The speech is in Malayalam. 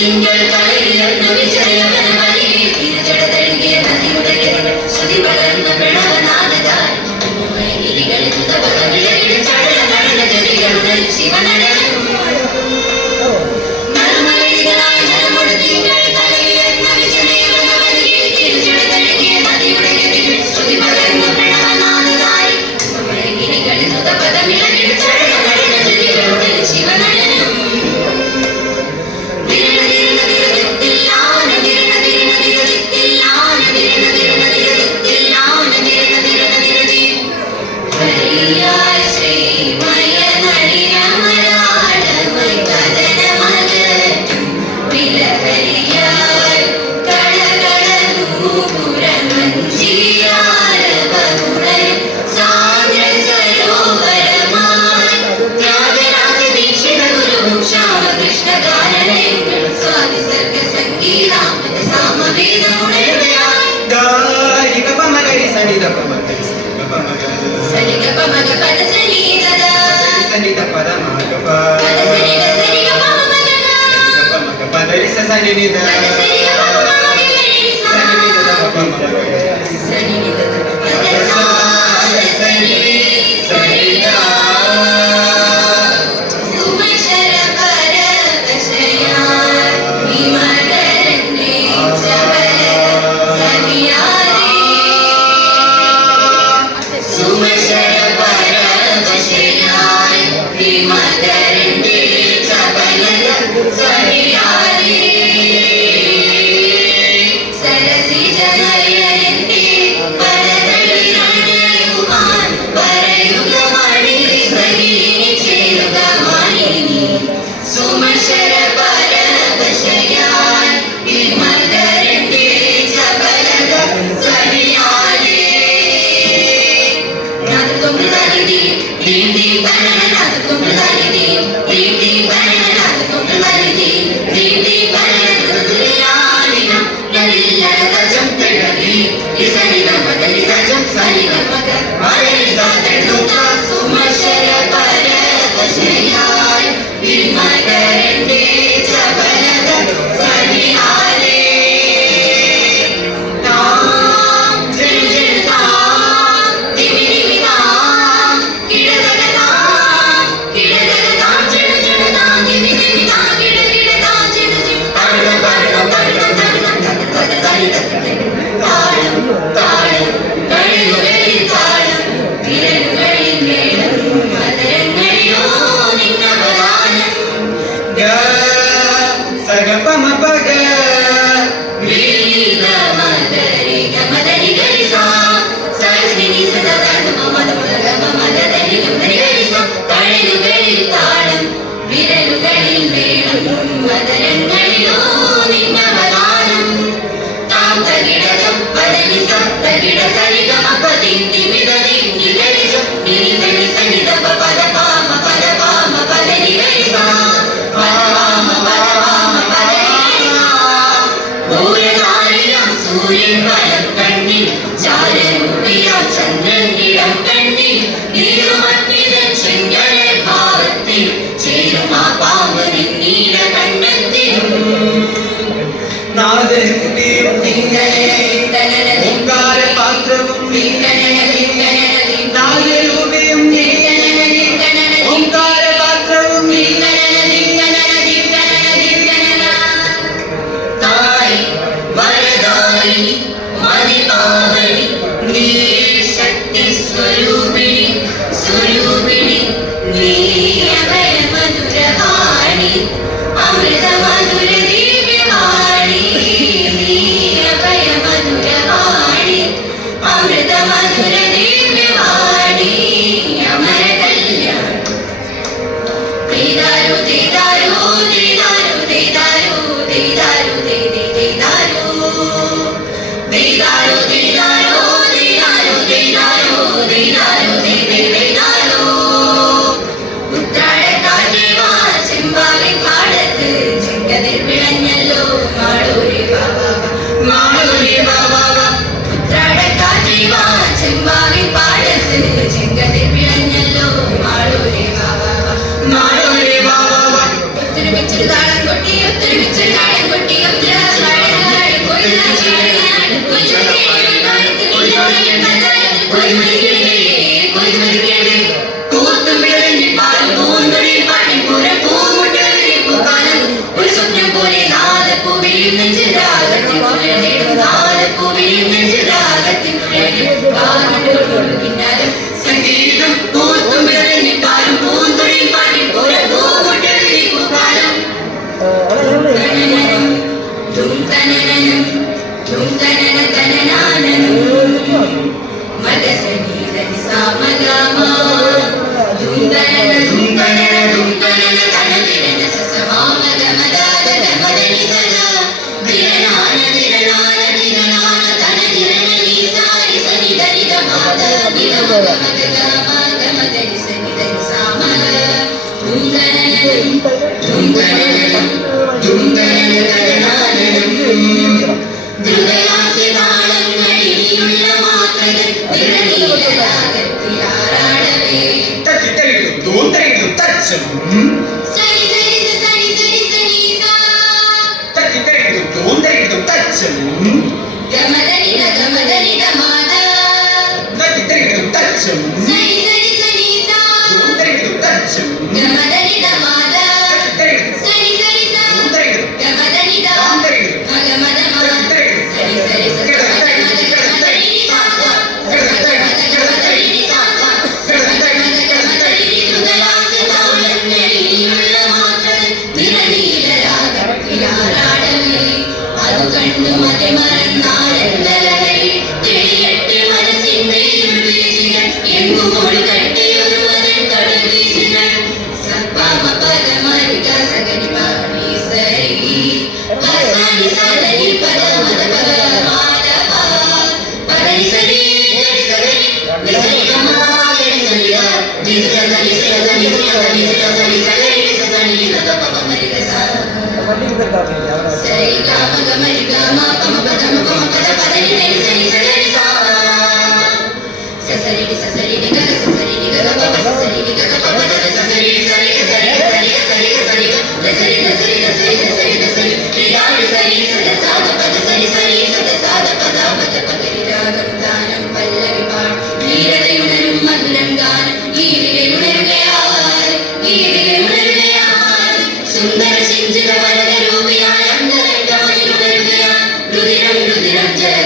തിങ്കൾ കളരിയെന്ന വിജയമന വരികെ തിരിച്ചടതഴുകിയ നദിയുടെ ഗതികൾ ശ്രുതി പകർന്ന പ്രണവനാഥതാൽ ഗിരികളിൽ പദവിളയിൽ ചടല നടന ജതികളുടെ ശിവനടനം നറുമലരികളായി നരമൊടു തിങ്കൾ കളരിയെന്ന വിജയമന വരികെ തിരിച്ചടതഴുകിയ നദിയുടെ ഗതികൾ ശ്രുതി പകർന്ന പ്രണവനാഥതാൽ ഗിരികളിൽ പദവിളയിൽ ചടല നടന ജതികളുടെ ശിവനടനം താളം കൊട്ടി ഒരുമിച്ച് കാലം കൊട്ടി ഒരു സ്വപ്നം പോലെ നാദപ്പൂവിയും നെഞ്ചിലാകത്തിൻ സംഗീതം പൂത്തും കാലം പൂന്തൊഴിൽ പാട്ടിൽ പോലെ പൂമുട്ടൊഴുകി പൂക്കാലം ധും തനനനം ധും തനന തനനാനനം മദസനീത നിസാമഗമ ധും തനന ധും തനന ധും തനന തനതിരന സസമാമഗമദാദ മദനിസന ദിരനാന ദിരനാന ദിരനാന തനദിരന നീസാരി സനിദനിദ മാദ ദിരമഗമഗമ ഗമദനിസനിദ നിസാമഗ ധും തനനനം ധും തനനനം ധും തനന തനനാനനം ദ്രുതലാസ്യതാളങ്ങളിനിയുള്ള മാത്രകൾ നിറനീലരാഗത്തിലാറാടവേ തട്ടിത്തരികിടും തൂന്തരികിടും തച്ചം സനി സനി സനി സനി സനി സാ തട്ടിത്തരികിടും തൂന്തരികിടും തച്ചം ഗമദനിദ ഗമദനിദ മാദ തട്ടിത്തരികിടും തച്ചം സനി സനി സനി സാ തൂന്തരികിടും തച്ചം ഗമദനിദ മാദ തട്ടിത്തരികിടും സനി സനി സാ തൂന്തരികിടും ഗമദനിദ തൂന്തരികിടും മഗമദ മാ സനി സനി സ ഗമദനിദ ഗമദനിദ സാ ഗമദനിദ ഗമദനിദ സാ ഗമദനിദ ഗമദനിദ ദ്രുതലാസ്യതാളങ്ങളിനിയുള്ള മാത്രകൾ നിറനീലരാഗത്തിലാറാടവേ അതു കണ്ടു മതിമറന്നാലെന്തലഹരി ചെടിയട്ടി മനസ്സിന്റെ ഇരുൾവീഴ്ചകൾ എങ്ങുമോടി കട്ടിയൊരു മതൻ കടൽ വീഴ്ചകൾ സപ്പാമ പദമരിക സഗനി പാമി സരി പസാനി സദനി പദമദ പദമാദപ പദനി സരി ജനി സഗനി നിസരി ഗമാ ഗനി സരിഗ നിസരി സരി സരി സരി സരി സരി സരി സരി നിദ പപ മരിക സാ സരി ഗമ ഗമരി ഗമ പമ പദമ പമ പദ പദനി നി സരി സരി സാ സസരി നി സസരി നി ഗഗ സസരി നി ഗഗ പപ സസരി നി ഗഗ പപ ദ സസരി സരി സരി സരി സരി സരി സരി സരി സരി സരി സരി രിയാരി സരി സദ സാദ പദ സരി സരി സദ സാദ പദ പദ പദരി രാഗം ഗാനം പല്ലവി പാട് ധീരതയുണരും മധുരം ഗാനം ഗീതികയുണരുകയാൽ ഗീതികയുണരുകയാൽ സുന്ദര സിഞ്ചിത വരദ രൂപിയായ അന്തരംഗമതിലുണരുകയാൽ രുതിരം രുതിരം ജല